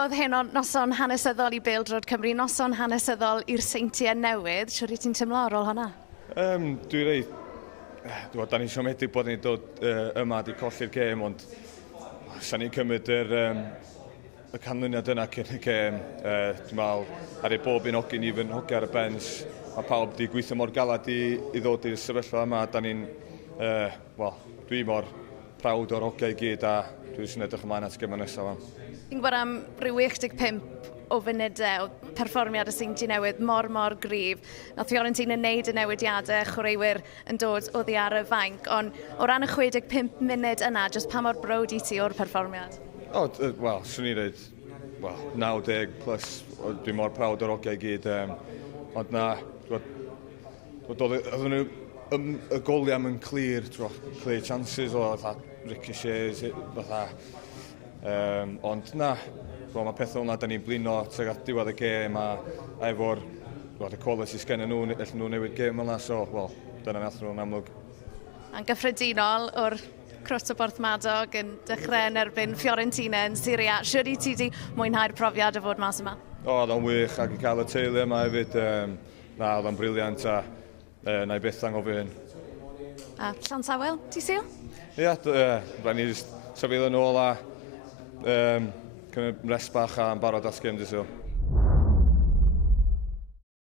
Oedd hyn o'n noson hanesyddol i Bêl-drod Cymru, noson hanesyddol i'r Seintiau Newydd. Siwr i ti'n teimlo ar ôl hwnna? Dwi'n rhaid, da ni'n siomedig bod ni'n dod yma di colli'r gêm, ond sa'n ni'n cymryd y canlyniad yna cyn y gêm. Dwi'n meddwl, ar ei bob un ogyn i fy hogia ar y bench, a pawb di gweithio mor galad i ddod i'r sefyllfa yma. Da ni'n, dwi mor prawd o'r hogia i gyd, a dwi'n sy'n edrych ymlaen at gêm nesaf fan. Ti'n gwybod am rhyw 85 o funudau o perfformiad y Seintiau Newydd mor gryf. Nath Fiorentina wneud y newidiadau, chwaraewyr yn dod oddi ar y fainc, ond o ran y 65 munud yna, jyst pa mor browd i ti o'r perfformiad? Swn i'n dweud, 90 plus, dwi'n mor prawd o'r hogia i gyd, ond na, oedden nhw y goliau yn clir chances o ricochets, ond na, mae pethau hwnna da ni'n blino tuag at diwedd y gêm a efo'r quality sgen nhw, allan nhw newid gêm yna, so, dyna nath nhw'n amlwg. Yn gyffredinol o'r crwt o Borthmadog yn dechrau yn erbyn Fiorentina yn Serie A. Siwr i ti di mwynhau'r profiad o fod mas yma? Oedd o'n wych, ac i cael y teulu yma hefyd, oedd o'n briliant, a na i byth angofio hyn. A Llansawel, ti syl? Ia, rhaid ni sefyll yn ôl a cymryd rest bach a'n barod at gêm, di syl.